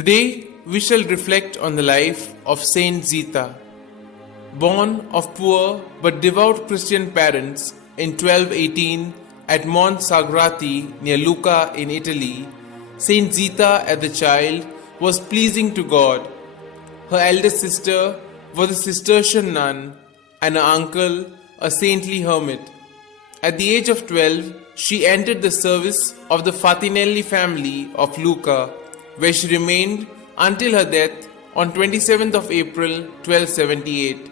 Today we shall reflect on the life of St Zita. Born of poor but devout Christian parents in 1218 at Monsagrati near Lucca in Italy, St Zita as a child was pleasing to God. Her elder sister was a Cistercian nun and her uncle a saintly hermit. At the age of 12, she entered the service of the Fatinelli family of Lucca, where she remained until her death on 27th of April 1278.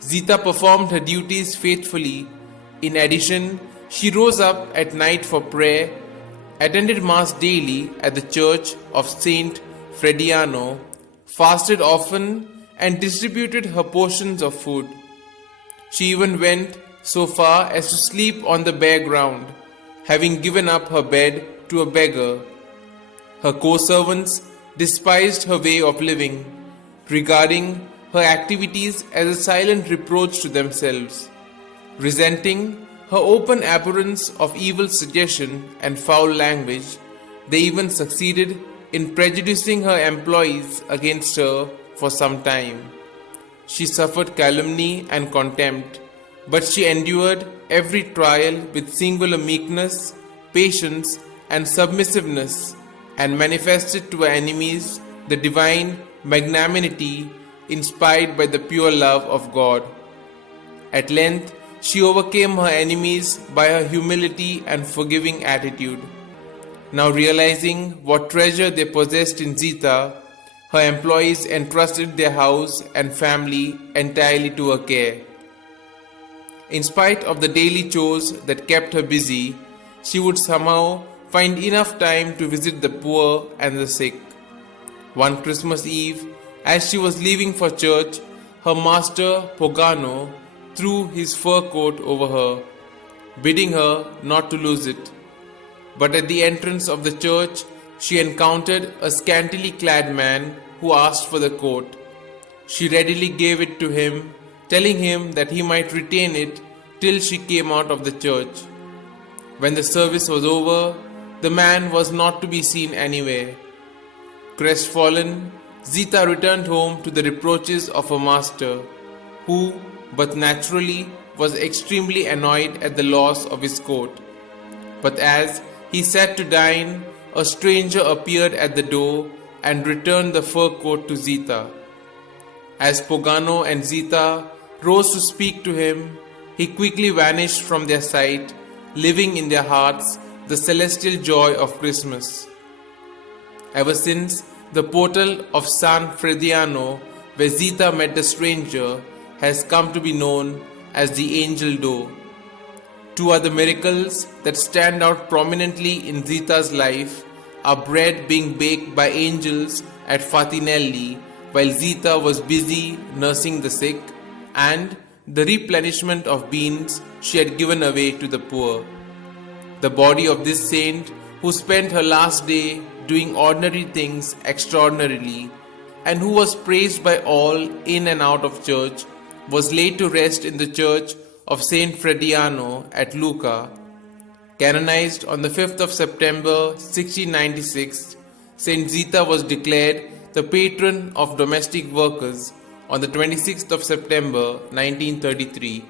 Zita performed her duties faithfully. In addition, she rose up at night for prayer, attended Mass daily at the church of St Frediano, fasted often, and distributed her portions of food. She even went so far as to sleep on the bare ground, having given up her bed to a beggar. Her co-servants despised her way of living, regarding her activities as a silent reproach to themselves. Resenting her open abhorrence of evil suggestion and foul language, they even succeeded in prejudicing her employees against her for some time. She suffered calumny and contempt, but she endured every trial with singular meekness, patience, and submissiveness, and manifested to her enemies the divine magnanimity inspired by the pure love of God. At length, she overcame her enemies by her humility and forgiving attitude. Now realizing what treasure they possessed in Zita, her employees entrusted their house and family entirely to her care. In spite of the daily chores that kept her busy, she would somehow find enough time to visit the poor and the sick. One Christmas Eve, as she was leaving for church, her master Pogano threw his fur coat over her, bidding her not to lose it. But at the entrance of the church, she encountered a scantily clad man who asked for the coat. She readily gave it to him, telling him that he might retain it till she came out of the church. When the service was over, the man was not to be seen anywhere. Crestfallen, Zita returned home to the reproaches of her master, who, but naturally, was extremely annoyed at the loss of his coat. But as he sat to dine, a stranger appeared at the door and returned the fur coat to Zita. As Pogano and Zita rose to speak to him, he quickly vanished from their sight, living in their hearts the celestial joy of Christmas. Ever since, the portal of San Frediano, where Zita met the stranger, has come to be known as the Angel Door. Two other miracles that stand out prominently in Zita's life are bread being baked by angels at Fatinelli while Zita was busy nursing the sick, and the replenishment of beans she had given away to the poor. The body of this saint, who spent her last day doing ordinary things extraordinarily, and who was praised by all in and out of church, was laid to rest in the church of St Frediano at Lucca. Canonized on the 5th of September 1696, St Zita was declared the patron of domestic workers on the 26th of September 1933.